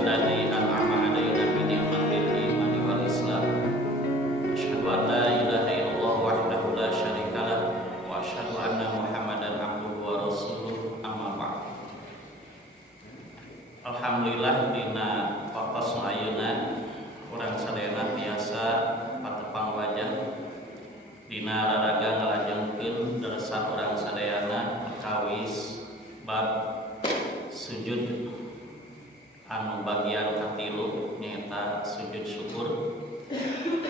alladzi an'ama 'alaina bi ni'matil iman wal islam. Asyhadu an la ilaha illallah wahdahu la syarika lah wa asyhadu anna Muhammadan abduhu wa rasuluh, amma ba'd. Alhamdulillah dina waktos ayeuna urang sadayana biasa patepang wajah dina raraga ngalajengkeun darasan urang sadayana kawis bab sujud anu bagian katilu nyaeta sujud syukur.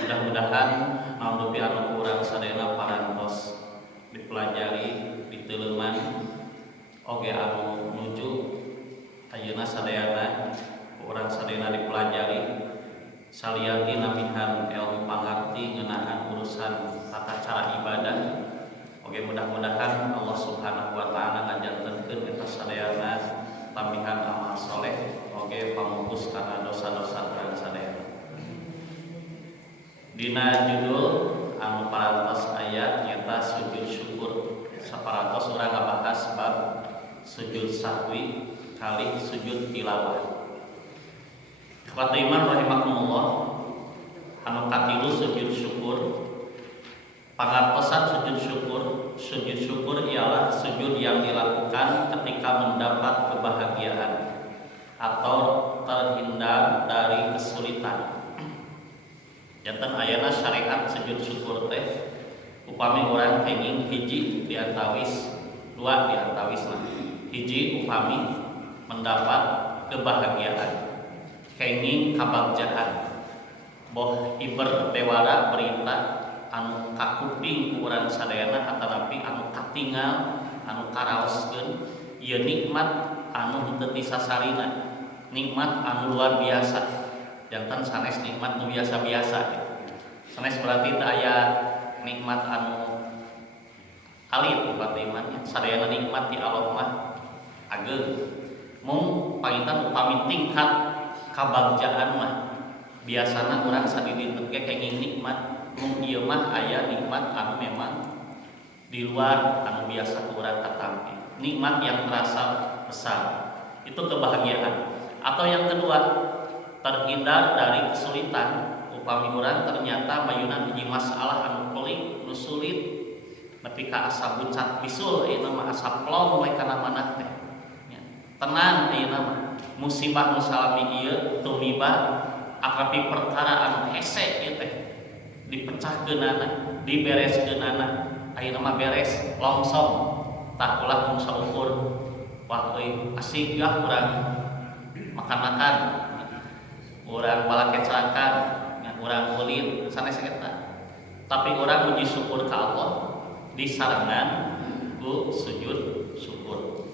Mudah-mudahan naon dupi anu urang sadayana parantos dipelajari diteuleman oge anu nuju ayeuna sadayana urang sadayana dipelajari salianti namihan ilmu pangarti ngeunaan urusan tata cara ibadah. Oge mudah-mudahan Allah Subhanahu wa taala ngajantenkeun eta sadayana tambihan amal soleh oge pamupus kana dosa-dosa urang sadayana. Dina judul anu parantos aya nyaeta sujud syukur. Saparantos urang ngabahas bab sujud sahwi kali sujud tilawah. Ikhwat iman rahimakumullah, anu katilu sujud syukur. Pangartosan sujud syukur. Sujud syukur ialah sujud yang dilakukan ketika mendapat kebahagiaan atau terhindar dari kesulitan. Janten ayana syariat sujud syukur teh upami urang kenging hiji diantawis dua diantawis lah. Hiji upami mendapat kebahagiaan, kenging kabagjaan, boh iber dewara berita anu kakuping urang sadayana atanapi anu katingal anu karaoskeun ieu nikmat anu henteu disasarina, nikmat anu luar biasa. Janten sanes nikmat nu biasa-biasa. Sanes berarti teu aya nikmat anu alit berarti imannya. Sadayana nikmat di Allah mah ageung. Mung panginten upami tingkat kabagjaan mah biasana urang sadidinteu ge kenging nikmat. Mung ieu mah aya nikmat anu memang di luar anu biasa urang katampi. Nikmat yang terasa besar. Itu kebahagiaan. Atau yang kedua, terhindar dari kesulitan. Upami urang ternyata mayunan hiji masalah anu pelik, nu sulit, nepi ka asa bucat bisul ieu mah asa plong we kana manah teh. Tenang ieu mah musibah nu salami ieu tumiba akrapi perkara anu hese ieu teh. Dipecahkeunana, dibereskeunana, ayeuna mah beres, longsong, tah ulah mung saukur. Wah euy, asik ya urang makan-makan, urang balakecrakan, urang ulin sanes eta. Tapi urang muji syukur ka Allah disarengan ku sujud syukur.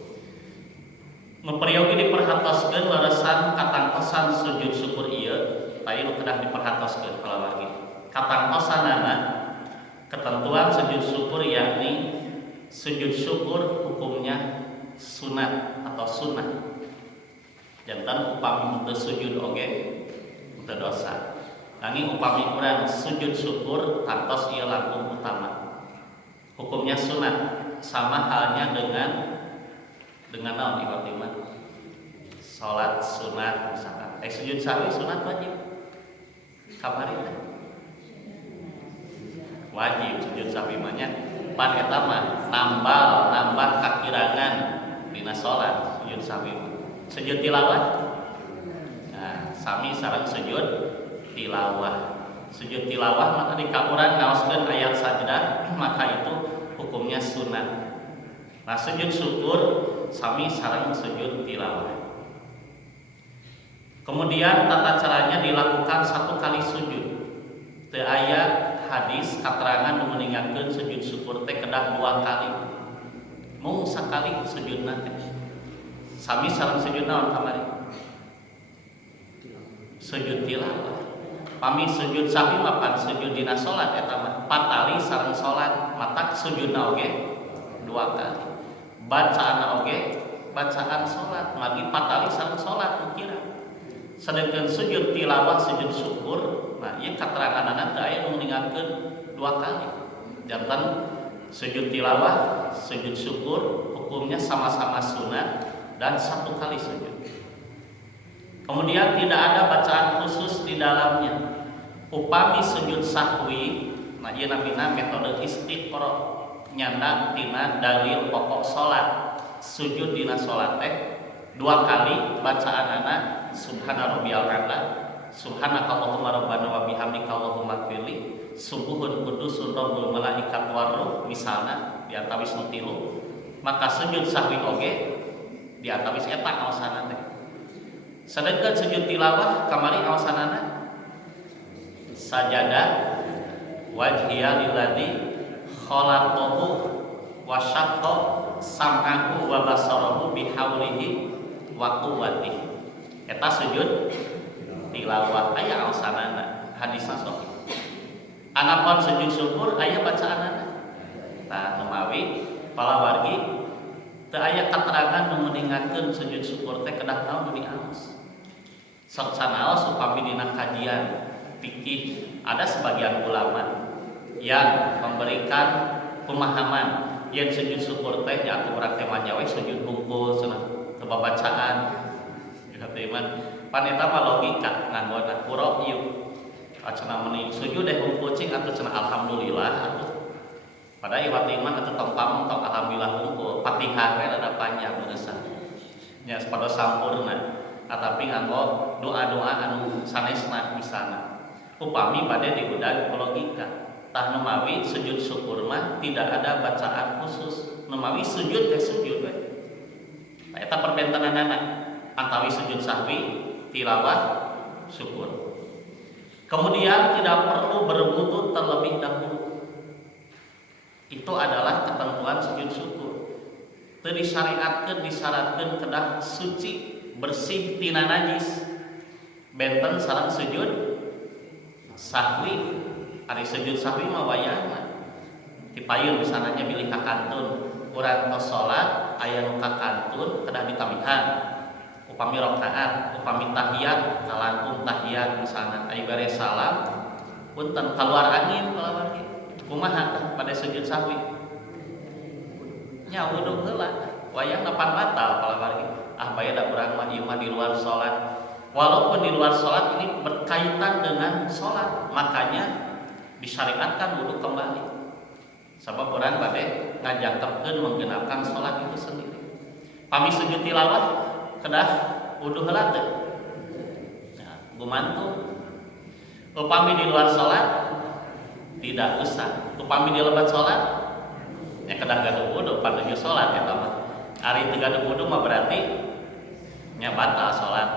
Memperyogi diperhatoskeun leresan katangtosan sujud syukur ieu, tadi nu kedah diperhatoskeun kalawagi. Katangtosanana ketentuan sujud syukur yakni sujud syukur hukumnya sunat atau sunnah. Jantan upami henteu sujud oge henteu dosa. Nanging upami urang sujud syukur kantos ieu langkung utama. Hukumnya sunat, sama halnya dengan naon ibadah salat sunat misalkan. Sujud sahwi sunat wajib. Kabarina wajib sujud sahwi mah nya pan eta mah nambah kakirangan dina salat sujud sahwi. Sujud tilawah nah sami sareng sujud tilawah. Sujud tilawah maka di kaurang ngaoskeun ayat sajdah maka itu hukumnya sunat. Nah sujud syukur sami sareng sujud tilawah. Kemudian tata caranya dilakukan satu kali sujud. Teu aya hadis katerangan nu meningatkeun sujud syukur teh kedah 2 kali. Mung sakali sujudna teh. Sami sareng sujud naon kamari? Sujud tilawah. Pami sujud sahwi mah pan sujud dina salat eta mah patali sareng salat, matak sujudna oge 2 kali. Bacaanna oge bacaan salat, magi patali sareng salat ukira. Sedangkan sujud tilawah sujud syukur, nah ieu kateranganna teh aya nu ningatkeun 2 kali. Janten sujud tilawah, sujud syukur hukumnya sama-sama sunat dan 1 kali sujud. Kemudian tidak ada bacaan khusus di dalamnya. Upami sujud sahwi, nah ieu namina metode istiqra, nyanda tina dalil pokok salat. Sujud dina salat teh 2 kali bacaanana subhana rabbiyal a'la, subhanakallahumma rabbana wa bihamdika allahumma ighfirli, subuhun qudusun rabbul malaikat war ruh, misalna di antawis nu tilu. Maka sujud sahwi oge di antawis eta aosanana teh. Sedangkan sujud tilawah kamari aosanana sajada wajhiya lilladzi khalaqahu wa syaqqa sam'ahu wa basarahu bihaulihi wa quwwatihi. Eta sujud tilawah aya aosanana hadisna sahih. Anapun sujud syukur aya bacaanana. Tah numawi palawargi teu aya katerangan nu meningatkeun sujud syukur teh kedah naon nu diaos. Sok sanaos upami dina kajian fikih ada sebagian ulama yang memberikan pemahaman yang sujud syukur teh nya atuh urang teh majawe sujud hungkul cenah teu babacaan ya teh mah pan eta mah logika nganggona qura ieu cenah meuni sujud teh hungkul cing atuh cenah alhamdulillah atuh pada ieu iman atuh tong pamong alhamdulillah hungkul Fatihah teh ada panjang beuneusan nya sapada sampurna atapi nganggo doa-doa anu sanesna misalna upami bade diudag logika. Tah numawi sujud syukur mah tidak ada bacaan khusus. Numawi sujud teh sujud we. Nah, eta perbentenanana antawi sujud sahwi, tilawah, syukur. Kemudian tidak perlu berwudu terlebih dahulu. Itu adalah ketentuan sujud syukur. Teu disyariatkeun disyaratkeun kedah suci, bersih tina najis. Benten sareng sujud sahwi, ari sujud sahwi mah wayahna dipayun misalnya bilih ka kantun urang tos salat aya nu ka kantun kedah ditamihan upami rakaat upami tahiyat kalangkung tahiyat misalna aya beres salam punten keluar angin palawargi kumaha pada sujud sahwi nya wudu heula wayahna pan batal palawargi bae da urang mah ieu mah di luar salat. Walaupun di luar sholat ini berkaitan dengan sholat, makanya disyariatkan wudhu kembali. Sebab orang bade ngajakkeun menggenapkan sholat itu sendiri. Pami sujud tilawah kedah wudhu heula teu? Nah, gumantung. Upami di luar sholat tidak usah. Upami di lebat sholat ya kedah gaduh wudhu panuju sholat ya mah. Ari teu gaduh wudhu mah berarti nya batal sholat.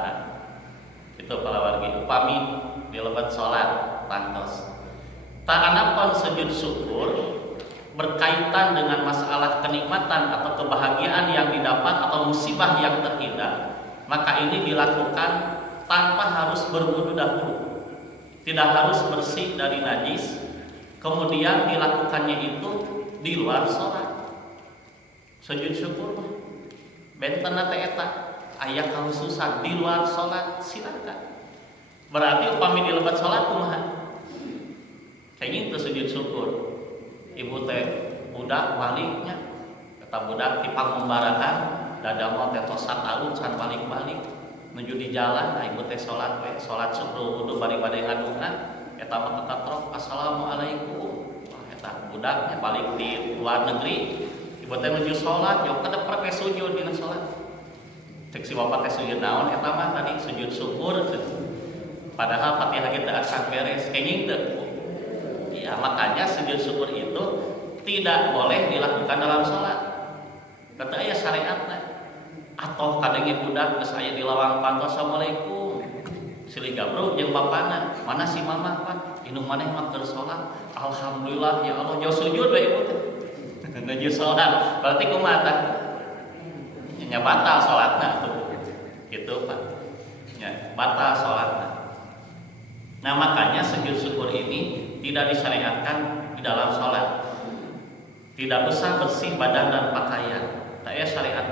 Itu palawargi upami di lebat sholat tantos. Tak anapun sujud syukur berkaitan dengan masalah kenikmatan atau kebahagiaan yang didapat atau musibah yang terhindar, maka ini dilakukan tanpa harus berwudu dahulu, tidak harus bersih dari najis. Kemudian dilakukannya itu di luar sholat. Sujud syukur benten teh eta aya khususan di luar sholat silakan. Berarti upami di lebat sholat kumaha? Kayak gitu sujud syukur. Ibu teh budak baliknya, kata budak di pangumbarahan, dada mau teh tos tahun can balik-balik menuju di jalan. Nah, ibu teh sholat we, sholat syukur wudu bari-bari ngaduna, eta mah katatrok assalamualaikum. Wah, eta budaknya balik di luar negeri, ibu teh menuju sholat, yo kadepre we sujud dina sholat. Cek si bapak teh sujud naon eta mah tadi sujud syukur padahal Fatihah kita akan beres kenging teu. Ya makanya sujud syukur itu tidak boleh dilakukan dalam sholat. Kata aya syariatna. Atau kadenge budak geus aya di lawang panto assalamualaikum. Silih gabruk jeung bapana, mana si mama Pak? Indung maneh mah keur sholat. Alhamdulillah ya Allah jauh sujud we ibu teh. Nuju sholat. Berarti kumaha tah? Nya batal sholatna tuh gitu Pak ya batal sholatna. Nah makanya sujud syukur ini tidak disyariatkan di dalam sholat. Tidak usah bersih badan dan pakaian, tak ya syariat.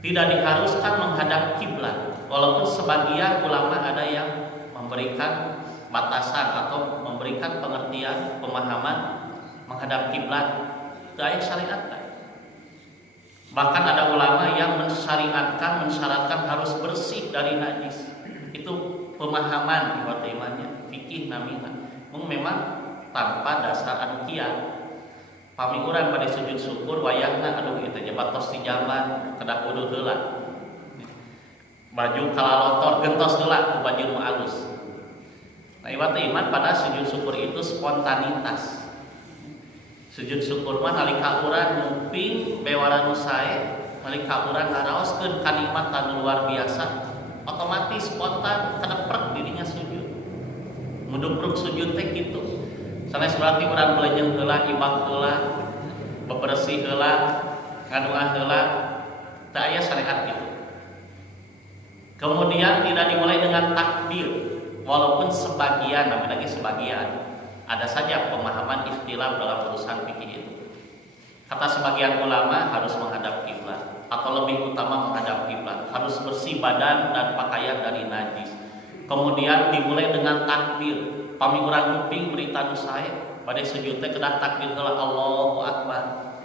Tidak diharuskan menghadap kiblat, walaupun sebagian ulama ada yang memberikan batasan atau memberikan pengertian pemahaman menghadap kiblat, tak ya syariat. Bahkan ada ulama yang mensyaratkan harus bersih dari najis. Itu pemahaman iwat imannya fikih namina memang tanpa dasar anu kiat. Pami urang pada sujud syukur wayahna aduh ieu teh batos di jaman kedah kudu heula. Baju kalalotor gentos heula ku baju nu alus. Nah, iwat iman pada sujud syukur itu spontanitas. Sujud syukur mah nalika urang nguping bewara nu sae, nalika urang ngaraoskeun kanikmatan luar biasa, otomatis spontan keneprek dirinya sujud. Muduk-muduk sujud teh kitu. Sanes berarti urang belejeng heula, ibak heula, bebersih heula, ngadoa heula, teu aya syariat kitu. Kemudian tidak dimulai dengan takbir, walaupun sebagian, namanya lagi sebagian, ada saja pemahaman ikhtilaf dalam urusan fikih itu. Kata sebagian ulama harus menghadap kiblat, atau lebih utama menghadap kiblat, harus bersih badan dan pakaian dari najis. Kemudian dimulai dengan takbir. Pami urang nguping berita nu sae, pada sujud teh kedah takbir heula Allahu Akbar.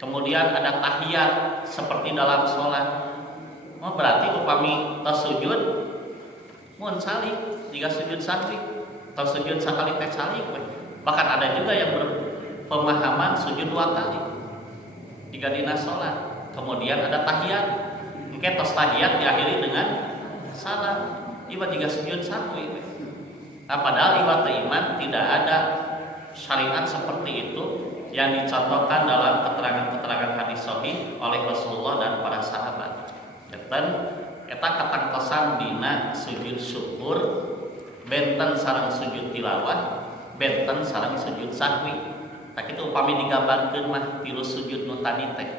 Kemudian ada tahiyat seperti dalam sholat. Oh berarti upami tos sujud mun salik jika sujud sahwi tos sujud sakali teh salik we. Bahkan ada juga yang berpemahaman sujud 2 kali jika dina sholat. Kemudian ada tahiyat, engke tos tahiyat diakhiri dengan salam. Iba jika sujud sahwi we. Nah, padahal iwat iman tidak ada syariat seperti itu yang dicontohkan dalam keterangan-keterangan hadis sahih oleh Rasulullah dan para sahabat. Dan eta katangtosan dina sujud syukur, benten sareng sujud tilawah, benten sareng sujud sahwi. Tak itu upami digambarkeun mah tilu sujud nu tadi teh.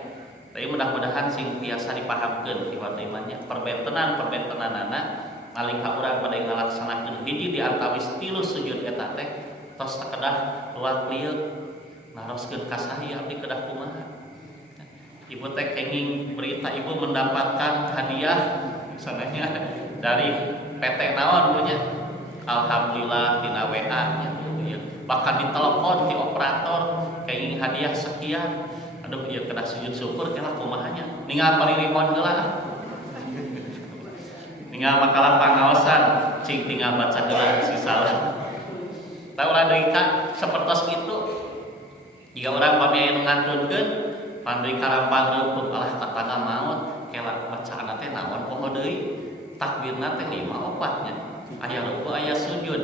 Tapi mudah-mudahan sing biasa dipahamkeun iwat imannya perbentenanana nalika urang bade ngalaksanakeun hiji di antawis tilu sujud eta teh tos kedah luar lieu naroskeun ka saha abdi kedah kumaha. Ibu teh kenging berita ibu mendapatkan hadiah misalnya dari PT naon punya, alhamdulillah tina WA nya, bahkan ditelepon di operator kenging hadiah sekian. Aduh ieu kedah sujud syukur kela kumahanya ningal paririmon heula. Tinggal makalah pangaosan, cing tinggal baca heula si salah. Tah ulah deui ka sapertos kitu. Jika urang pami anu ngantunkeun, pandai karampang reupeung alah tatangga maot, kela bacaan teh naon poho deui. Takbirna teh 5 opatnya. Aya ruku, aya sujud.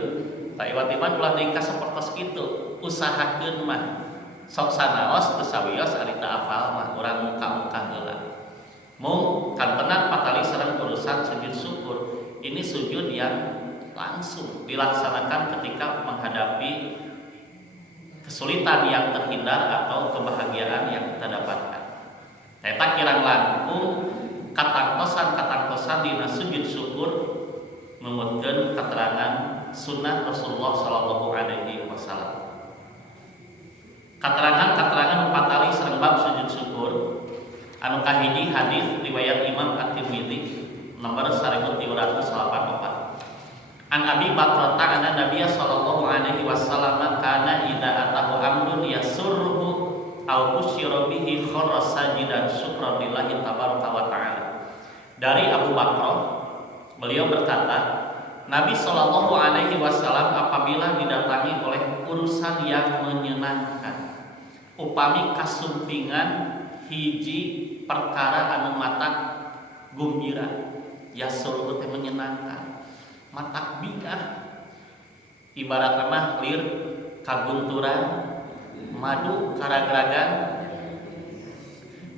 Tah iwat iman ulah deui ka sapertos kitu. Usahakeun mah sok sanaos teu sawios ari teu apal mah urang muka-muka heula. Mung kantenan patali sareng urusan sujud syukur. Ini sujud yang langsung dilaksanakan ketika menghadapi kesulitan yang terhindar atau kebahagiaan yang kita dapatkan. Eta kirang langkung katangtosan dina sujud syukur memutkeun keterangan sunnah Rasulullah sallallahu alaihi wasallam. Keterangan patali sareng bab sujud syukur anu kahiji hadis riwayat Imam At-Tirmidzi nomor 1384. An Abi Bakrah anna Nabiy sallallahu alaihi wasallam kana idza atahu amrun yasurruhu aw busyira bihi kharra sajidan syukran lillahi tabaraka wa taala. Dari Abu Bakrah beliau berkata, Nabi sallallahu alaihi wasallam apabila didatangi oleh urusan yang menyenangkan, upami kasumpingan hiji perkara anu matak gembira, yasurruhu teh menyenangkan, matak bingah, ibarat mah lir kagunturan madu karagragan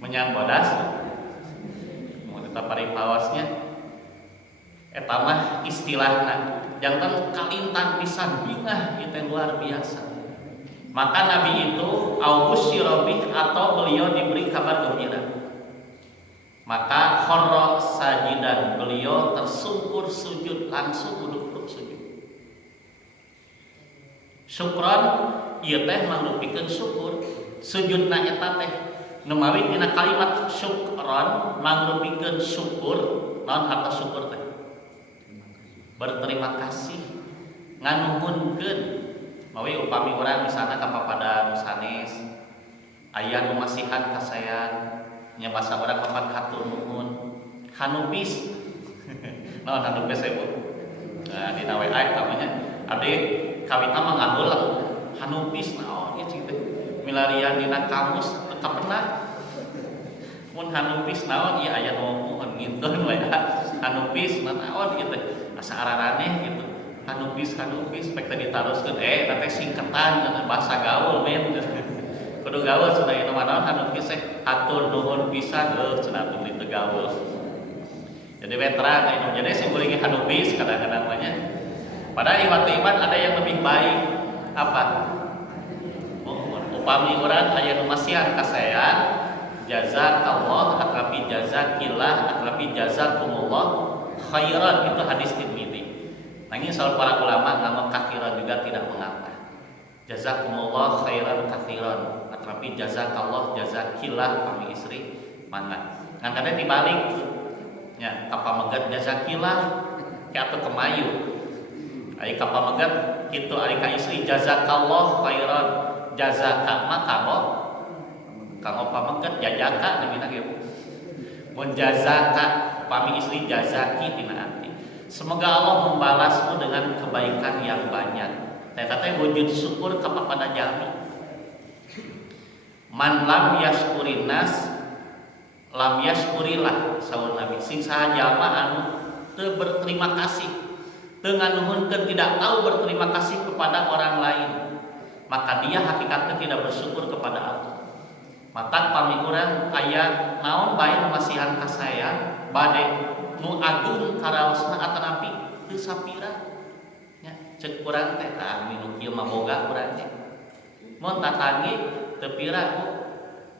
menyang bodas mau tetap paripawasnya eta mah istilahna jantan kalintang pisan bingah itu luar biasa. Maka Nabi itu aubusyirobih atau beliau diberi kabar gembira, maka kharra sajidan beliau tersungkur sujud, langsung duduk sujud. Syukran ieu teh mangrupikeun syukur. Sujudna eta teh nu mawi dina kalimat syukran mangrupikeun syukur. Naon harta syukur teh? Berterima kasih, nganuhunkeun. Mawi upami urang misalna ka papada sanes aya nu masihan kasayan nya basa urang papan hatur nuhun hanupis Nah, hanupis Bu. Nah, di WA namanya ade kawita mah ngagulang hanupis naon ieu cing teh. Milarian dina kamus teu pernah. Mun hanupis naon ieu aya nu ngintun we hanupis naon ieu teh asa araraneh gitu. Hanupis pek teh ditaroskeun teh singketan bahasa gaul men. Kudu gaul cenah ieu mah hanupis teh hatur nuhun pisan cenah teu teu gaul. Jadi veteran ini jadi simboliknya hanupis kadang-kadang banyak. Padahal iman ada yang lebih baik apa? Upami orang aya nu masihan kasayan jazakallah akrabi jazakillah akrabi jazakumullah khairan itu hadis Tirmidzi. Nanging saur para ulama ngomong kathiran juga tidak mengapa. Jazakumullah khairan kathiran akrabi jazakallah jazakillah pami istri mangga. Ngan kada dibalik nya kapamegat jazakillah ke atuh kemayu. Ari kapamegat kitu ari ka istri jazakallah khairan jazaka mah kanggo pamegat jajaka namina ge. Mun jazaka pami istri jazaki tina ati. Semoga Allah membalasmu dengan kebaikan yang banyak. Eta teh wujud syukur kepada jami. Man lam yashkurin nas lam yashkurillah saur Nabi. Sing saha jalma anu teu berterima kasih, teu nganuhunkeun tidak tahu berterima kasih kepada orang lain, maka dia hakikatnya tidak bersyukur kepada Allah. Mata pami urang aya naon bae nu masihan ka saya bade nu agung karaosna atanapi teu sapira nya ceuk urang teh minu kieu mah boga urang teh mun tatangi teu pira ku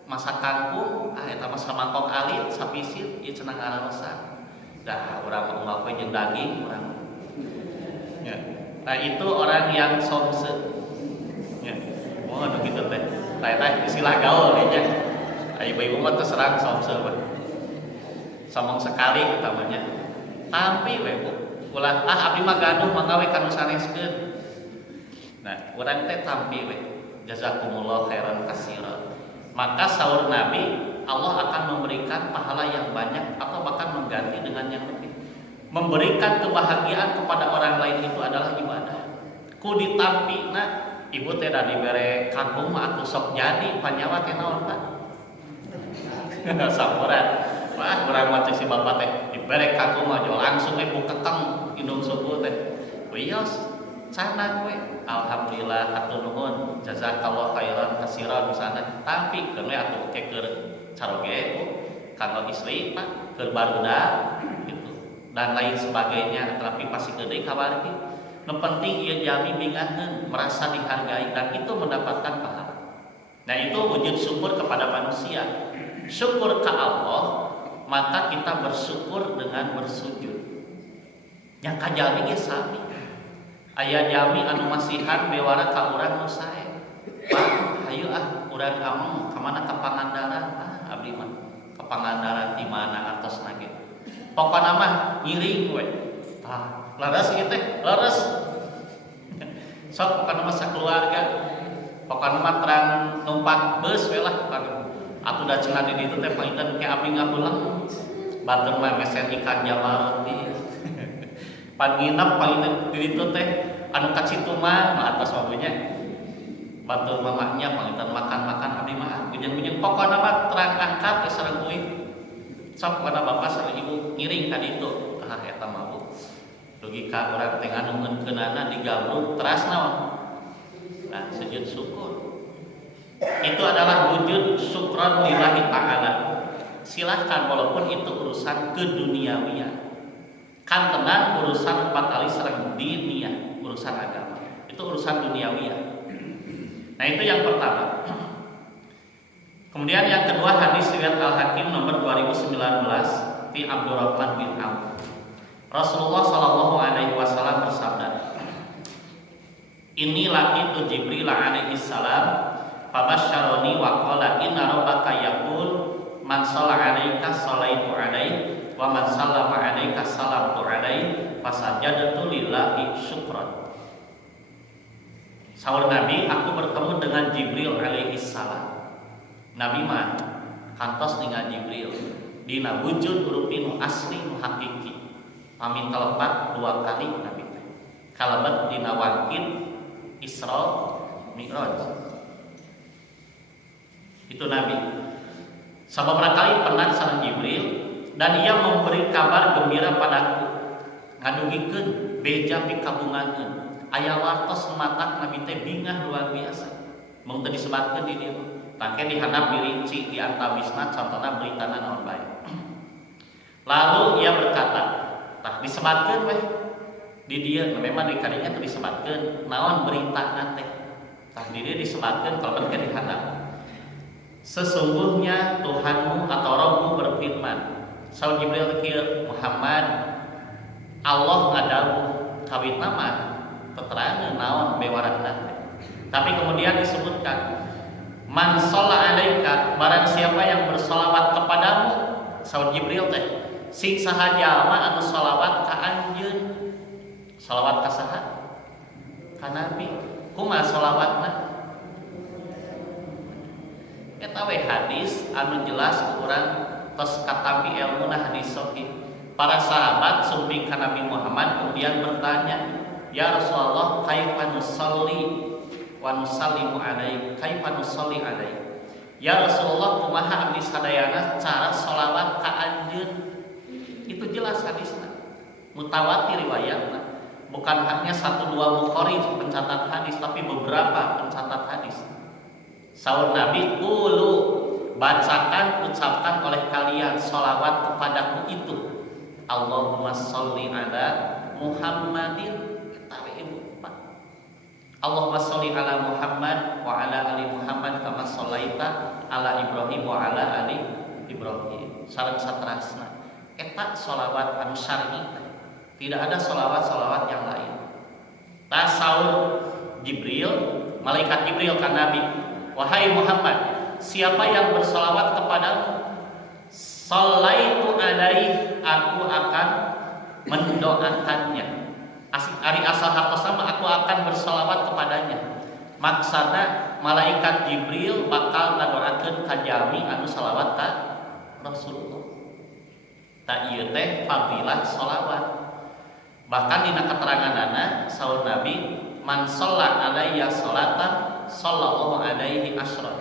masak kangkung eta mah samangkok alit sapisit ieu cenah ngaraosan dah urang mah unggal jeung daging urang ya. Nah itu orang yang somse ya moal anu kitu teh tah istilah gaul nya ibu-ibu mah terserang somse somong sekali utamanya tapi we ulah abdi mah gaduh manggawe kanu saneskeun. Nah urang teh tampi we jazakumullah khairan katsiran. Maka saur Nabi Allah akan memberikan pahala yang banyak atau bahkan mengganti dengan yang lebih. Memberikan kebahagiaan kepada orang lain itu adalah ibadah. Ku ditampina ibu teh da dibere kangkung mah atuh sok jadi panyawa teh naon Pak? Samuran. Wah, urang mah si bapak teh dibere kangkung mah langsung we bukekeng indung suku teh. Wios sana we. Alhamdulillah hatur nuhun jazakallahu khairan katsiran misalna. Tapi keun we atuh ke keur caroge kanggo istri Pak, keur barudak gitu. Dan lain sebagainya tapi pasti gede kawargi. Nu penting ieu jami bingahkeun merasa dihargai dan itu mendapatkan pahala. Nah, itu wujud syukur kepada manusia. Syukur ke Allah, maka kita bersyukur dengan bersujud. Yang kajami ge sami. Aya jami anu masihan bewara ka urang nu sae. Pak, hayu urang ameng ka mana ka Pangandaran? Abdi mah ka Pangandaran di mana artosna ge. Pokona mah ngiring we. Laras ieu teh, laras. Sok pokona mah sakeluarga. Pokona mah terang numpak beus we lah. Atuh da cenah di ditu teh pangitan ke abdi ngapulang. Batur mah mesen ikan jamaroti. Pan nginep pangitan di ditu teh anu ka situ mah atas wabunya. Batur mamanya pangitan makan-makan abdi mah bujang-bujang pokona mah terang angkat ke sareng kuih. Sok kana bapak sareng ibu ngiring ka ditu. Eta mah Bu. Dugi ka urang teh nganuhunkeunana digabruk teras naon? Nah, sujud syukur. Itu adalah wujud syukran lillahi ta'ala. Silahkan walaupun itu urusan keduniawian. Kan tenan urusan 4 kali serang diniyah, urusan agama. Itu urusan duniawian. Nah, itu yang pertama. Kemudian yang kedua hadis riwayat Al-Hakim nomor 2019 di Abdurrahman bin Auf. Rasulullah sallallahu alaihi wasallam bersabda, "Inni laqitu Jibril alaihi salam fabasyaroni wa qala inna rabbaka yaqul man shalla 'alaika sallaitu 'alaihi wa man sallama 'alaika salamtu 'alaihi fasajadtu lillahi syukran." Saur Nabi, aku bertemu dengan Jibril alaihi salam. Nabi mah kantos dengan Jibril dina wujud rupi nu asli nu hakiki. pami telepat 2 kali Nabi teh. Kalebet dina wangkit Isra Mi'raj. Itu Nabi. Sababaraha kali pernah sareng Jibril dan ia memberi kabar gembira padaku. Ngadugikeun beja pikabungankeun. Aya wartos matak Nabi teh bingah luar biasa. Mung teu disebatkeun di dieu. Tangke dihandap dirinci di antawisna contohna beritana naon bae. Lalu ia berkata, tah disebatkeun weh di dieu memang di kadinya teu disebatkeun naon beritana teh. Tah di dieu disebatkeun kalau teh dihandap. Sesungguhnya Tuhanmu atau Rabbmu berfirman, saur Jibril kieu Muhammad, Allah ngadawuh kawit nama keterangan naon bewarana teh. Tapi kemudian disebutkan man shalla alaika, barang siapa yang bersolawat kepadamu, saur Jibril teh, sing saha jalma anu solawat ka anjeun. Solawat ka saha? Ka Nabi. Kumaha solawatna? Eta we hadis anu jelas urang tos katampi ilmuna hadis sahih. Para sahabat sumping ka Nabi Muhammad kemudian bertanya, "Ya Rasulullah, kaifa nusalli wa nusallimu alaik? Kaifa nusalli alaik?" Ya Rasulullah, kumaha abdi sadayana cara sholawat ka anjeun? Itu jelas hadisna. Mutawatir riwayatna. Bukan hanya 1-2 Bukhari pencatat hadis, tapi beberapa pencatat hadis. Saur Nabi, "Qulu, bacakan, ucapkan oleh kalian sholawat kepadaku itu. Allahumma sholli ala Muhammadin." Eta we ibu Pak. Allahumma sholli ala Muhammad wa ala ali Muhammad kama shallaita ala Ibrahim wa ala ali Ibrahim. Sareng saterasna. Eta sholawat anu syar'i. Tidak ada sholawat-sholawat yang lain. Tasaur Jibril, malaikat Jibril kan Nabi, "Wahai Muhammad, siapa yang bersolawat kepadamu, sholaitu alaih, aku akan mendoakannya." Ari asal hartosna aku akan bersolawat kepadanya. Maksudna malaikat Jibril bakal ngadoakeun ka jalmi anu salawat ka Rasulullah. Ta ieu teh fadilah sholawat. Bahkan dina keteranganana saur Nabi, "Man shalla alayya sholatan sallallahu alaihi asyra."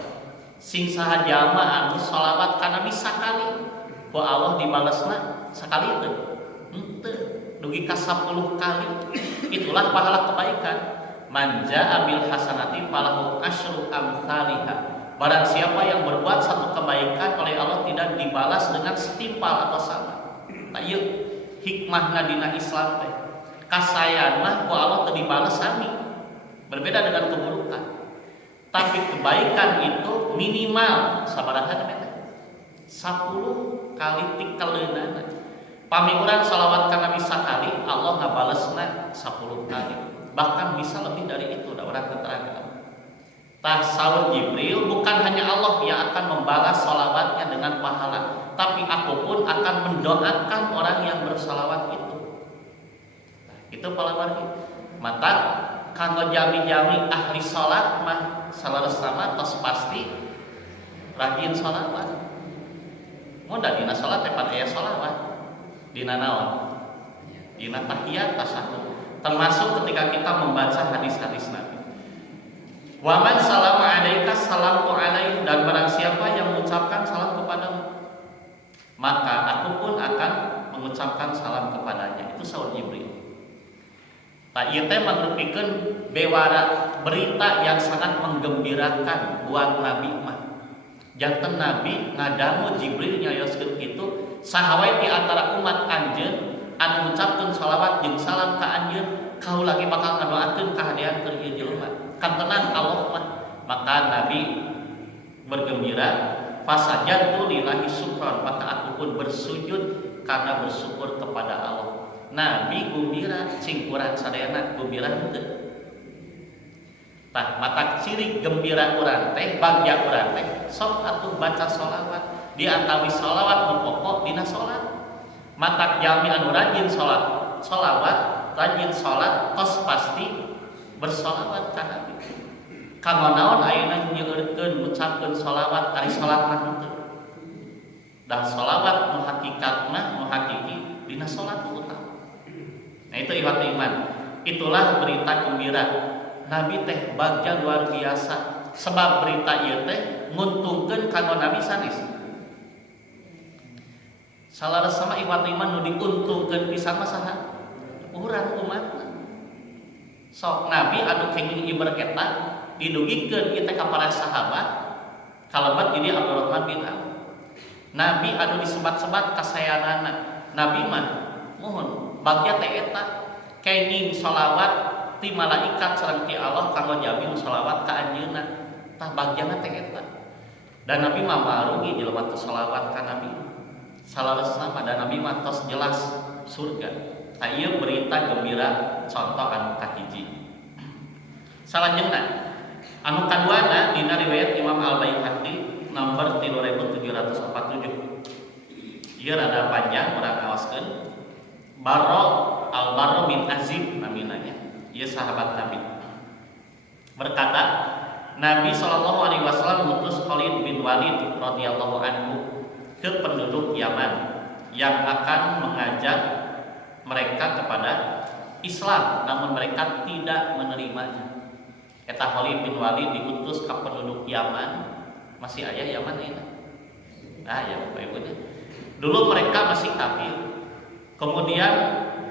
Sing saha jalma anu sholawat ka Nabi sakali, ku Allah dibalesna sakali teu? Henteu, dugi ka 10 kali. Itulah pahala kebaikan. Man jaa bil hasanati falahu asyru amsalihha. Barang siapa yang berbuat satu kebaikan oleh Allah tidak dibalas dengan setimpal atau sama. Nah, ieu hikmahna dina Islam teh. Kasayan mah ku Allah teu dibalas sami. Berbeda dengan keburukan. Tapi kebaikan itu minimal sabaraha teh? 10 kali tikeleunana. Pami urang salawat ka Nabi sakali, Allah ngabalesna 10 kali. Bahkan bisa lebih dari itu, da urang keterangan. Tah saur Jibril, bukan hanya Allah yang akan membalas salawatnya dengan pahala, tapi aku pun akan mendoakan orang yang bersalawat itu. Nah, itu palawargi. Mata kanggo jami-jami ahli salat mah salaresna tos pasti rajin salawat. Mun da dina salat teh pan aya salawat. Dina naon? Dina tahiyat tasyahud. Termasuk ketika kita membaca hadis-hadis Nabi. Wa man salama alaika salamtu alaihi, dan barang siapa yang mengucapkan salam kepadamu, maka aku pun akan mengucapkan salam kepadanya. Itu saur Jibril. Tah ieu teh mangrupikeun bewara berita yang sangat menggembirakan buat Nabi mah. Janten Nabi ngadamu Jibril nyaoskeun kitu, saha di antara umat anjeun anu ngucapkeun shalawat jeung salam ka anjeun, kau lagi bakal ngadoakeun kahadean keur ieu jelema. Kan tenan Allah mah. Maka Nabi bergembira, fasajadtu lillahi syukran, maka aku pun bersujud karena bersyukur kepada Allah. Nabi gembira, cing urang sadayana gembira henteu. Tah mata ciri gembira urang teh, bagja urang teh sok atuh baca sholawat. Di antawi sholawat nu pokok dina salat. Mata jalmi anu rajin sholawat, rajin salat tos pasti bersolawat ka Nabi. Kanggo naon ayeuna nyeureutkeun ngucapkeun sholawat ari salat mah henteu. Dan sholawat nu hakikatna nu hakiki dina salat utama. Itu iwat iman. Itulah berita gembira. Nabi teh bagja luar biasa. Sebab berita ieu teh nguntungkeun kanggo Nabi sanes. Salaresna iwat iman nu diuntungkeun pisan mah saha? Urang umatna. Sok Nabi anu kenging iber eta didugikeun ieu teh ka para sahabat kalebat jadi Abdurrahman bin Auf. Nabi anu disebat-sebat kasayanana. Nabi mah mohon bagja teh eta kenging sholawat ti malaikat sareng ti Allah kanggo jami nu sholawat ka anjeunna. Tah bagjana teh eta. Dan Nabi mah marugi jelema teu sholawat ka Nabi. Salaresna pada Nabi mah tos jelas surga. Tah ieu berita gembira contoh anu kahiji. Salanjutna anu kaduana dina riwayat Imam Al-Baihaqi nomor 3747. Ieu rada panjang urang awaskeun. Al-Barra bin Azib naminanya. Ieu sahabat Nabi. Berkata, Nabi sallallahu alaihi wasallam mengutus Khalid bin Walid radhiyallahu anhu ke penduduk Yaman yang akan mengajak mereka kepada Islam, namun mereka tidak menerimanya. Eta Khalid bin Walid diutus ke penduduk Yaman. Masih aya Yaman ini? Ya Bapak Ibu. Dulu mereka masih kafir. Kemudian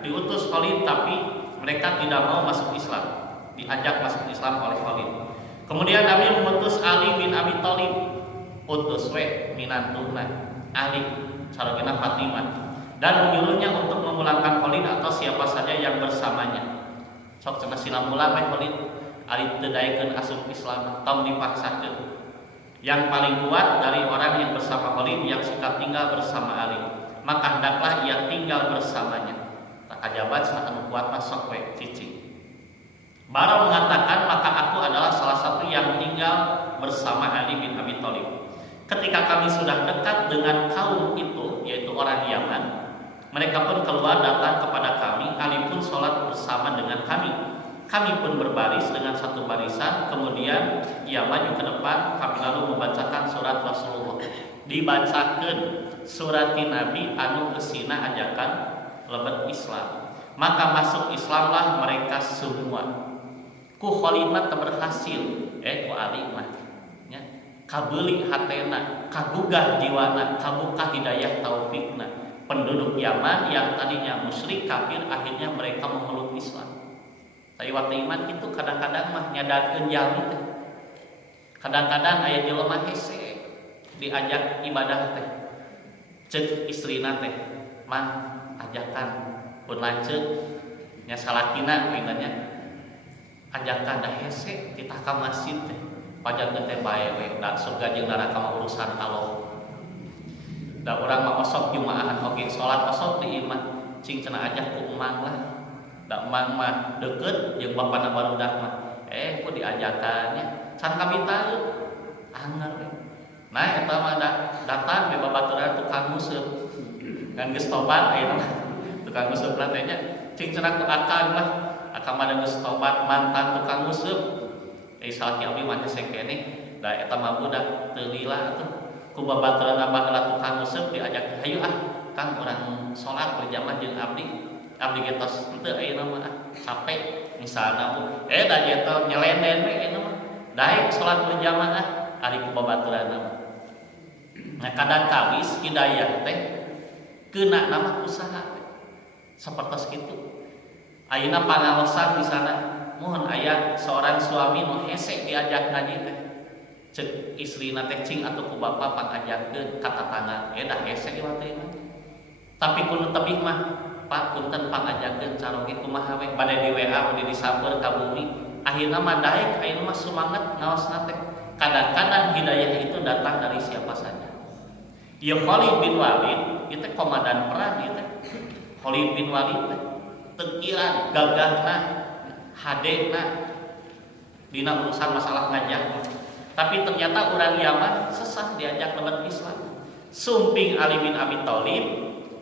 diutus Khalid tapi mereka tidak mau masuk Islam. Diajak masuk Islam oleh Khalid. Kemudian Nabi mengutus Ali bin Abi Thalib, utus we minantuna Ali sarengna Fatimah, dan menyuruhnya untuk memulangkan Khalid atau siapa saja yang bersamanya. Sok cenah sila mulang we Khalid, Ali teu daekeun asup Islam, tong dipaksakeun. Yang paling kuat dari orang yang bersama Khalid yang suka tinggal bersama Ali, maka hendaklah ia tinggal bersamanya. Tak kajabat anu kuat masuk we cicing. Bara mengatakan, maka aku adalah salah satu yang tinggal bersama Ali bin Abi Thalib. Ketika kami sudah dekat dengan kaum itu, yaitu orang Yaman, mereka pun keluar datang kepada kami. Ali pun sholat bersama dengan kami. Kami pun berbaris dengan satu barisan. Kemudian ia maju ke depan. Kami lalu membacakan surat Rasulullah. Dibacakan surat Nabi anu eusina ajakan lebet Islam. Maka masuk Islamlah mereka semua. Ku Khalid mah berhasil, ku Ali mah nya kabeuli hatena, kagugah jiwana, kabuka hidayah taufikna. Penduduk Yaman yang tadinya musyrik kafir akhirnya mereka memeluk Islam. Taiwat iman itu kadang-kadang mah nyadarkeun jalmi teh. Kadang-kadang aya jelema hese diajak ibadah teh. Ceuk istrina teh, "Mah, ajakan pun lanceuk nya salakina pinanya." Ajakan dah hese kita ka masjid teh pajar teh bae we da surga jeung neraka mah urusan Allah. Da urang mah osok jumaahan oge salat osok di imah cing cenah ajak ku emang lah. Da emang mah deukeut jeung bapana barudak mah. Ku diajakannya can kabita anger we. Nah eta mah datang we babaturan tukang museup. Kan geus tobat aya mah tukang museup teh nya cing cenah ku akang lah. Akang mah geus tobat mantan tukang museup. Salaki abdi mah hese keneh. Da eta mah budak teu lila atuh. Ku babaturan baheula tukang museup diajak, "Hayu Kang urang salat berjamaah jeung abdi." Abdi getos henteu ayeuna mah capek misalna bu. Da eta nyelenden we ayeuna mah. Daek salat berjamaah ari ku babaturan mah. Nah kadang kawis hidayah teh keuna nama usaha. Sapertos kitu. Ayeuna pangalosan di sana, mohon aya seorang suami nu hese diajak ngaji teh. Ceuk istrina teh cing atuh ku bapa pangajakeun ka tatangga, da hese ieu teh mah. Tapi kudu tebih mah, Pak punten pangajakeun caroge kumaha we bade di WA bade disamper ka bumi. Akhirna mah daek ayeuna mah sumanget ngaosna teh. Kadang-kadang hidayah itu datang dari siapa saja. Ieu Khalid bin Walid, ieu teh komandan perang ieu teh. Khalid bin Walid teh tekiran gagahna hadena dina urusan masalah ngajak. Tapi ternyata orang Yaman sesah diajak lebet Islam. Sumping Ali bin Abi Thalib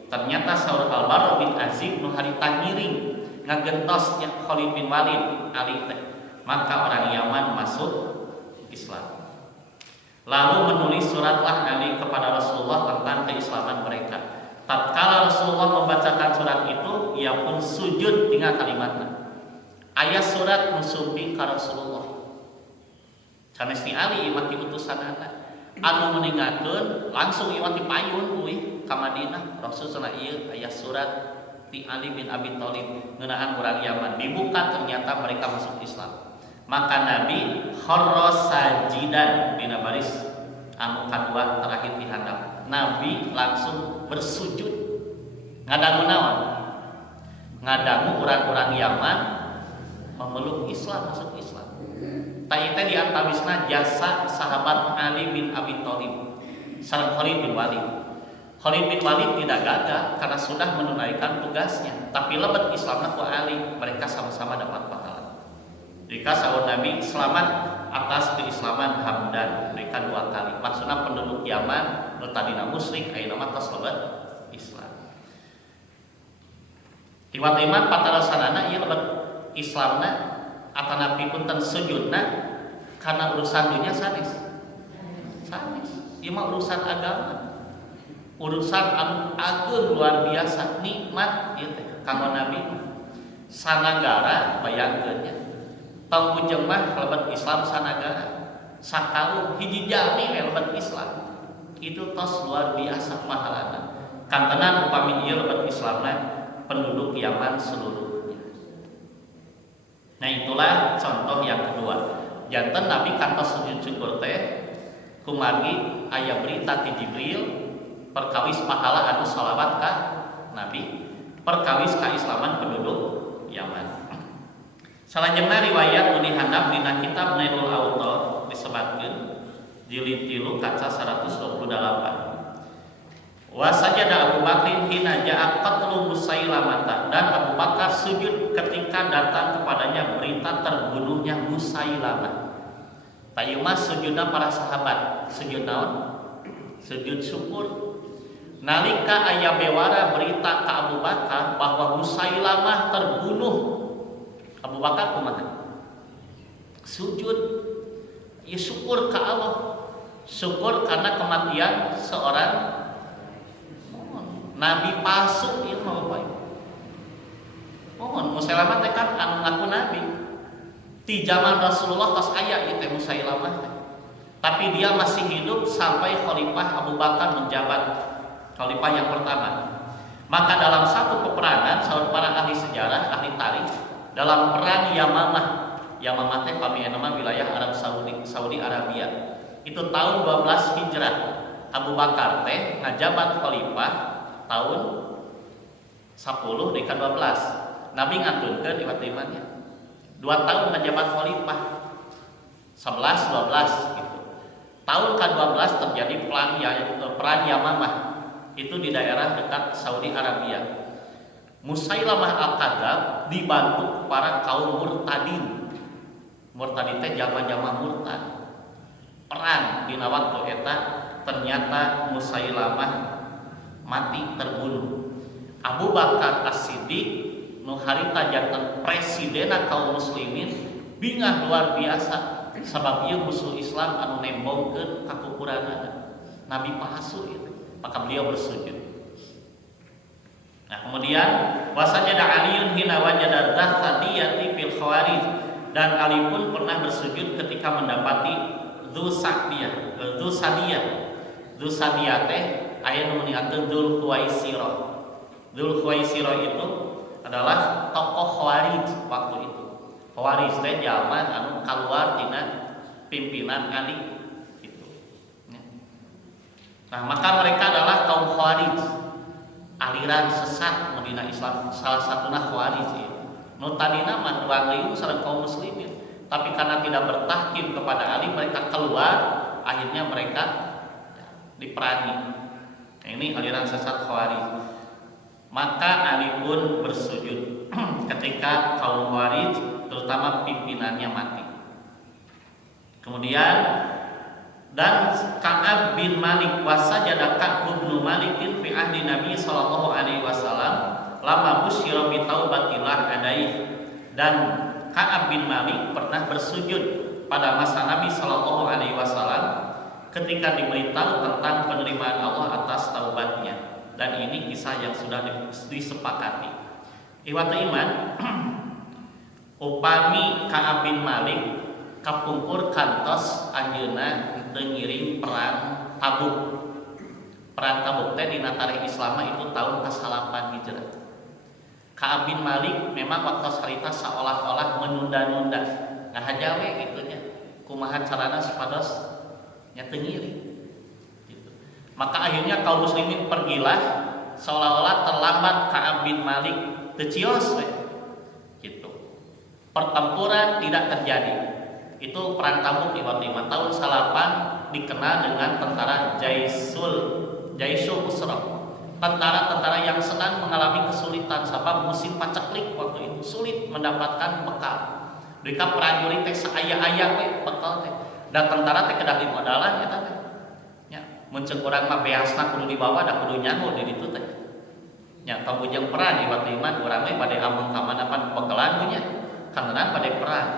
ternyata saur Al-Barra bin Azib nu harita ngiring ngagentosnya Khalid bin Walid Ali teh. Maka orang Yaman masuk Islam. Lalu menulis suratlah Ali kepada Rasulullah tentang keislaman mereka. Tatkala Rasulullah membacakan surat itu, ia pun sujud tinggal ayeuna kalimatna. Aya surat nusumpi ka Rasulullah. Sanes ti Ali mati utusanana. Anu meningakeun langsung ieu mati payun euy ka Madinah. Rasul cenah ieu aya surat ti Ali bin Abi Thalib ngeunaan urang Yaman. Dibuka ternyata mereka masuk Islam. Maka Nabi kharra sajidan dina baris anu kadua terakhir di hadap. Nabi langsung bersujud. Ngadangu naon? Ngadangu urang-urang Yaman memeluk Islam, masuk Islam. Tanya teh di antawisna jasa sahabat Ali bin Abi Thalib sareng Khalid bin Walid. Khalid bin Walid tidak gagal karena sudah menunaikan tugasnya, tapi lebet Islamna ku Ali, mereka sama-sama dapat pahala. Jika sahur Nabi selamat atas keislaman hamdan, mereka 2 kali. Maksudnya penduduk Yaman nu tadina musyrik ayeuna mah tos lebet Islam. Tiba-tiba patarasanana ieu lebet Islamna atanapi punten sujudna karena urusan dunia sanes. Ieu mah urusan agama. Urusan anu ageun luar biasa nikmat ieu teh kanggo Nabi. Sanagara bayangkeun nya. Tong ujeng mah lebet Islam sanagara. Sakaum hiji jami lebet Islam. Itu tos luar biasa pahalana. Kantenan upami ieu lebet Islamna penduduk Yaman seluruh. Nah itulah contoh yang kedua. Janten Nabi kantos sujud syukur teh kumargi aya berita ti Jibril perkawis pahala anu shalawat ka Nabi, perkawis kaislaman penduduk Yaman. Salajengna riwayat nu dihandap dina kitab Nailul Awtar disebutkeun jilid 3 kaca 128. Wa sajada Abu Bakrin hina ja'a qatlu Musailamah, dan Abu Bakar sujud ketika datang kepadanya berita terbunuhnya Musailamah. Tayuma sujudna para sahabat, sujud naon? Sujud syukur. Nalika aya bewara berita ka Abu Bakar bahwa Musailamah terbunuh, Abu Bakar kumaha? Sujud. Ya syukur ka Allah. Syukur karena kematian seorang Nabi palsu ieu mah bae. Mohon Musailamah teh kan anu ngaku nabi. Di zaman Rasulullah tos aya ieu teh Musailamah teh. Tapi dia masih hidup sampai Khalifah Abu Bakar menjabat, khalifah yang pertama. Maka dalam satu peperangan, saur para ahli sejarah, ahli tarikh, dalam perang Yamamah teh pamieuna mah wilayah Arab Saudi Arabia. Itu tahun 12 Hijrah. Abu Bakar teh ngajabat khalifah tahun 10 dekat 12. Nabi ngaturkeun di iman-imannya 2 tahun ngajabat khalifah 11 12 gitu. Tahun ke-12 terjadi perang Yamamah, itu di daerah dekat Saudi Arabia. Musailamah al-Kadzab dibantu para kaum murtadin. Murtadin teh jama-jama murtad. Perang dina waktu eta ternyata Musailamah mati terbunuh. Abu Bakar As-Siddiq nu harita janten presidena kaum muslimin bingah luar biasa sabab ieu musuh Islam anu nembongkeun kakukuranana. Nabi pahasu itu, maka beliau bersujud. Nah, kemudian wasajada Aliun hina wajada dzatadiyati fil khawarij, dan Ali pun pernah bersujud ketika mendapati Dzusadiyah teh aya nu meuniakeun Dzul Khuwaisirah. Dzul Khuwaisirah itu adalah tokoh Khawarij waktu itu. Khawarij teh jalma anu kaluar tina pimpinan Ali gitu. Nah, maka mereka adalah kaum Khawarij, aliran sesat medina Islam, salah satunya Khawarij ya. Nu tadina mah waliu sareng kaum muslimin, tapi karena tidak bertahkim kepada Ali mereka keluar, akhirnya mereka diperangi. Ini aliran sesat Khawarij. Maka Ali pun bersujud ketika kaum Khawarij terutama pimpinannya mati. Kemudian dan Ka'ab bin Malik wasajada Ka'ab bin Malik fi ahdi Nabi sallallahu alaihi wasallam lama busyira bi taubatillah adai, dan Ka'ab bin Malik pernah bersujud pada masa Nabi sallallahu alaihi wasallam ketika diberitahu tentang penerimaan Allah atas taubatnya. Dan ini kisah yang sudah disepakati. Iwata iman upami Ka'ab bin Malik kapungkur kantos anjeunna teu ngiring perang Tabuk. Perang Tabuk teh dina tarikh Islam itu tahun ke-8 Hijrah. Ka'ab bin Malik memang waktu harita seolah-olah menunda-nunda. Ngahaja we kitu nya. Kumaha carana supados nya teu ngiring. Gitu. Maka akhirnya kaum muslimin pergilah seolah-olah terlambat Ka'ab bin Malik teu cios we. Gitu. Pertempuran tidak terjadi. Itu perang Tabuk di tahun 8 dikenal dengan tentara Jaisul Usra. Tentara-tentara yang sedang mengalami kesulitan sebab musim paceklik waktu itu, sulit mendapatkan bekal. Mereka prajurit teh saaya-aya we bekal teh. Da tentara teh kedah dimodalan eta teh. Nya, mun ceuk urang mah beasna kudu dibawa da kudu nyangu di ditu teh. Nya kabujang perang di waktu iman urang we bade amung ka manapan bekelan nya. Karena bade perang,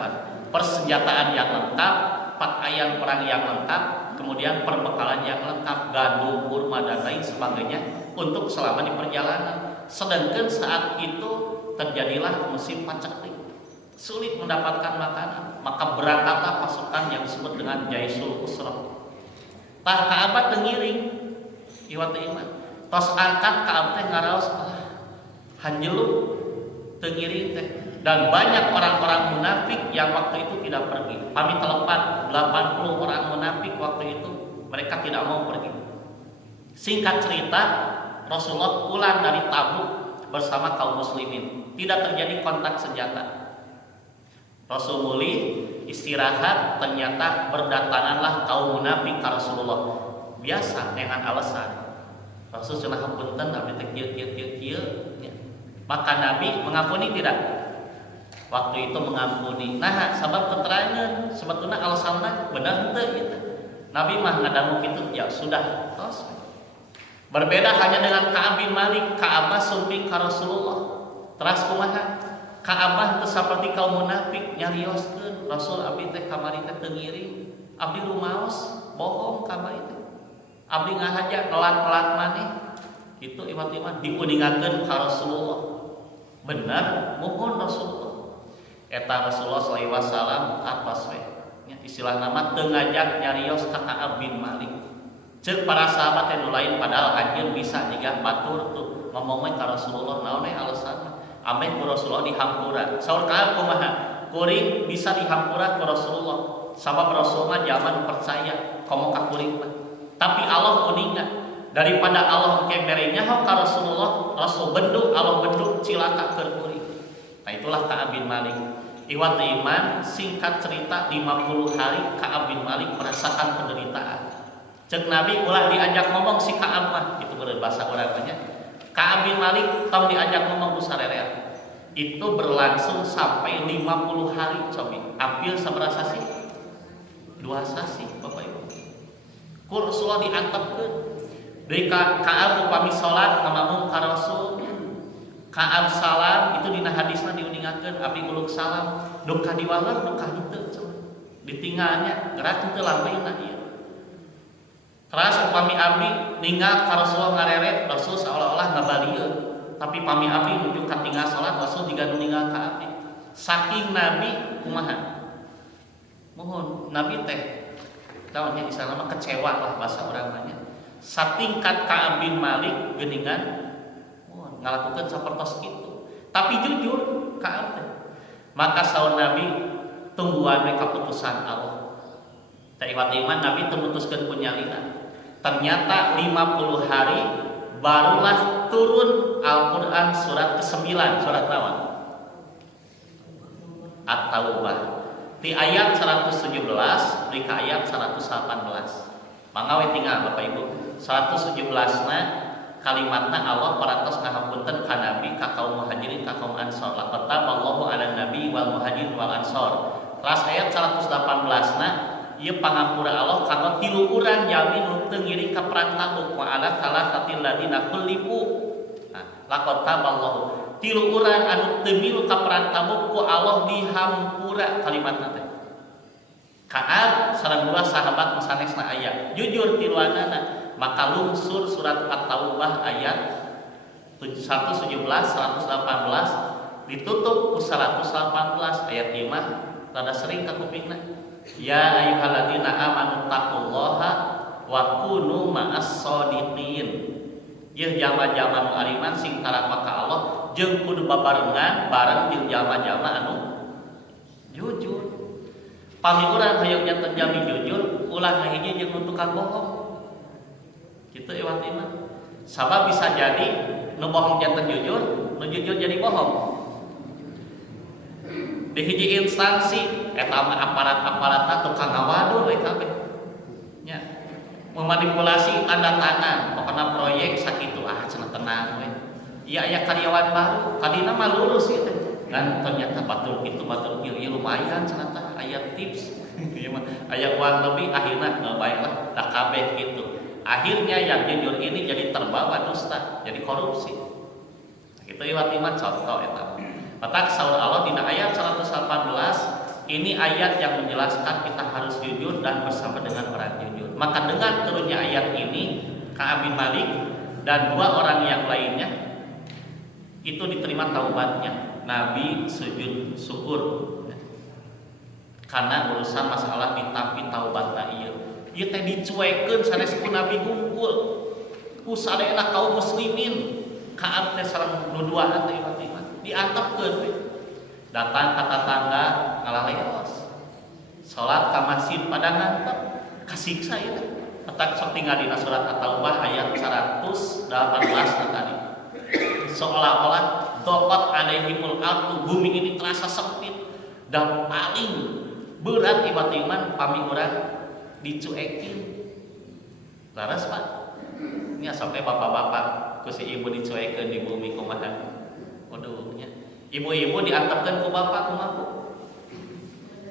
persenjataan yang lengkap, pakaian perang yang lengkap, kemudian perbekalan yang lengkap, gandum, kurma dan lain sebagainya untuk selama di perjalanan. Sedangkan saat itu terjadilah musim paceklik, sulit mendapatkan makanan, maka berangkatlah pasukan yang disebut dengan Jaisul Usra. Tah Ka'ab teu ngiring, iwat iman. Tos angkat Ka'ab teh ngaraos hanjeuluk teu ngiring teh. Dan banyak orang-orang munafik yang waktu itu tidak pergi. Kami telepat 80 orang munafik waktu itu, mereka tidak mau pergi. Singkat cerita, Rasulullah pulang dari Tabuk bersama kaum muslimin. Tidak terjadi kontak senjata. Rasulullah istirahat, ternyata berdatanganlah kaum munafik ke Rasulullah. Biasa dengan alasan. Rasul cenah hapunten abdi teh kieu. Maka Nabi mengampuni tidak? Waktu itu mengampuni. Nah, sabab keterangan sebetulnya alasannya benar teu gitu. Nabi mah ngadangu kitu ya sudah tos. Berbeda hanya dengan Ka'ab bin Malik. Ka'ab sumping ka Rasulullah. Teras kumaha? Ka'ab teu saperti kaum munafik nyarioskeun Rasul abdi teh kamari teh teu ngiring. Abdi rumaos bohong kamari teh. Abdi ngahaja telat-telat maneh. Kitu iman-iman diuningakeun ka Rasulullah. Benar mohon Rasulullah. Eta Rasulullah sallallahu alaihi wasallam atas we nya istilah nama teu ngajak nyarios ka Ka'ab bin Malik. Ceuk para sahabat yang lain padahal anjeun bisa jiga batur tuh ngomong ka Rasulullah naon we alasanna. Ame ku Rasulullah dihampura. Saur Ka'ab kumaha? Kuring bisa dihampura ku Rasulullah. Sabab Rasulullah zaman percaya komo ka kuring mah. Tapi Allah uninga daripada Allah ke mere nyaho ka Rasulullah, Rasul benduk Allah benduk cilaka keur kuring. Nah itulah Ka'ab bin Malik. Iwat iman singkat cerita 50 hari Ka'ab bin Malik merasakan penderitaan. Cek Nabi ulah diajak ngomong si Ka'ab mah itu berbahasa orangnya. Ka'ab bin Malik tong diajak ngomong usarerea. Itu berlangsung sampai 50 hari cobi. Hampir sabaraha sasi? 2 sasi Bapak Ibu. Ku Rasulullah diantepkeun. Deui Ka'ab upami salat ngamamun ka Rasul. Ka'ab salam itu dina hadisna diuningakeun abdi uluk salam duka diwaler duka henteu ditinggalnya gerak henteu lambeuna ieu. Teras upami abdi ninggal ka Rasulullah ngareret Rasul seolah-olah ngabalieun tapi pami abdi nuju ka tinggal salat Rasul jiga nu ninggal ka abdi. Saking Nabi kumaha? Mohon Nabi teh daunnya di sana mah kecewa lah bahasa urang mah nya. Satingkat Ka'ab bin Malik geuningan ngalakukan sapertos itu, tapi jujur Ka'ab teh. Maka saur Nabi tungguan we keputusan Allah. Taiwat iman Nabi memutuskeun punyalina. Ternyata 50 hari barulah turun Al-Qur'an surat ke-9, surat naon? At-Taubah. Di ayat 117 di ayat 118. Mangga we tinggal Bapak Ibu. 117-na kalimatna Allah parantos ngahapunten ka Nabi ka kaum muhajirin ka kaum ansor. Laqad taballahu 'alan nabi wal muhajirin wal ansor. Teras ayat 118-na ieu pangampura Allah kanggo 3 urang jalmi nu teu ngiring ka perang Tabuk wa ala salasatil ladina kullifu. Nah, laqad taballahu 3 urang anu teu milu ka perang Tabuk ku Allah dihampura kalimatna teh. Ka'ab sareng 2 sahabat sanesna aya jujur tiluanana. Maka lungsur surat At-Taubah ayat 117, 118 ditutup ku 118 ayat 5 rada sering ka kupingna. Ya ayyuhalladzina amanu taqullaha wa kunu ma'as shodiqin. Ieu jama-jama nu ariman sing tarakwa ka Allah jeung kudu babarengan bareng jeung jama-jama anu jujur. Pami urang hayang janten jami jujur, ulah hiji jeung nu tukang bohong. Kitu iwat iman. Sabab bisa jadi nu bohong janten jujur, nu jujur jadi bohong. Di hiji instansi eta mah aparat-aparatna tukang ngawadu we kabeh. Nya. Memanipulasi tanda tangan, pokona proyek sakitu cenah tenang we. Ieu aya karyawan baru, kadina mah lulus kitu. Kan ternyata batur kitu batur ieu lumayan cenah tah aya tips. Ieu mah aya uang lebih akhirna baiklah dah kabeh kitu. Akhirnya yang jujur ini jadi terbawa dusta, jadi korupsi. Kitu iwat iman contoh eta. Maka saur Allah di ayat 118 ini ayat yang menjelaskan kita harus jujur dan bersama dengan orang jujur. Maka dengan turunnya ayat ini Ka'ab bin Malik dan dua orang yang lainnya itu diterima taubatnya. Nabi sujud syukur karena urusan masalah ditampi taubatna ieu. Ieu teh dicuekeun sanes ku Nabi hungkul ku sadayana kaum muslimin. Ka'ab teh sareng nu duaan teh diantepkeun we. Datang ka tetangga ngalaleos. Salat ka masjid pada ngantep, kasiksa ieu teh. Atak sok tinggalina surat At-Taubah ayat 118 tadi. Seolah-olah doqat alaihimul ardu, bumi ini terasa sempit dan paling berat iman pami urang dicuekin. Laras Pak. Ini sampai bapak-bapak ku si ibu dicuekeun di bumi kumaha. Waduh nya. Ibu-ibu diantepkeun ku bapak kumaha.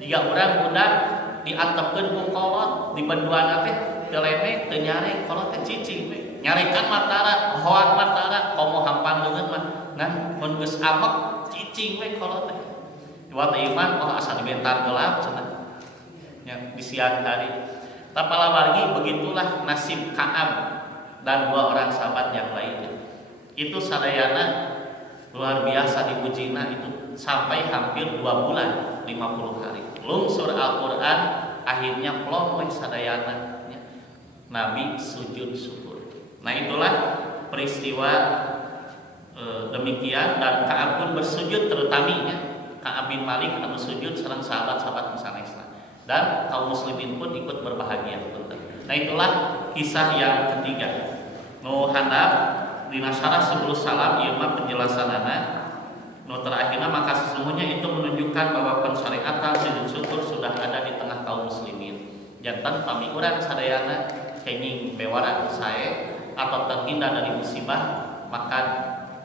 Jika urang budak diantepkeun ku kolot di benduana teh teu leme teu nyarek kolot teh cicing we. Nyarekan matara, hoak matara, komo hampang leungeun mah ngan mun geus amek cicing we kolot teh. Iwat iman asa dibentar gelap cenah. Ya di siang hari. Tapalawargi begitulah nasib Ka'ab dan dua orang sahabat yang lainnya. Itu sadayana luar biasa diujina itu sampai hampir 2 bulan 50 hari. Lungsur Al-Quran akhirnya plong we sadayana Nabi sujud syukur. Nah itulah peristiwa demikian dan Ka'ab pun bersujud terutaminya Ka'ab bin Malik anu sujud sareng sahabat-sahabat sanesna dan kaum muslimin pun ikut berbahagia. Nah itulah kisah yang ketiga. Nu handap dina syarah sebelum salam ieu mah penjelasanana nu terakhirna maka sesungguhnya itu menunjukkan bahwa pensyariatan sujud syukur sudah ada di tengah kaum muslimin. Janten pami urang sadayana kenging bewara sae atau terhindar dari musibah maka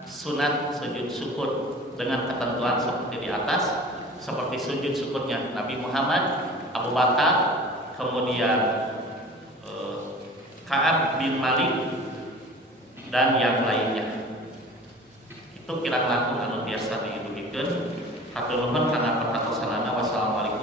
sunat sujud syukur dengan ketentuan seperti di atas, seperti sujud syukurnya Nabi Muhammad, Abu Bakar, kemudian Ka'ab bin Malik dan yang lainnya. Itu kira-kira anu biasa dihidup. Hatur nuhun kana perhatosanana. Wassalamualaikum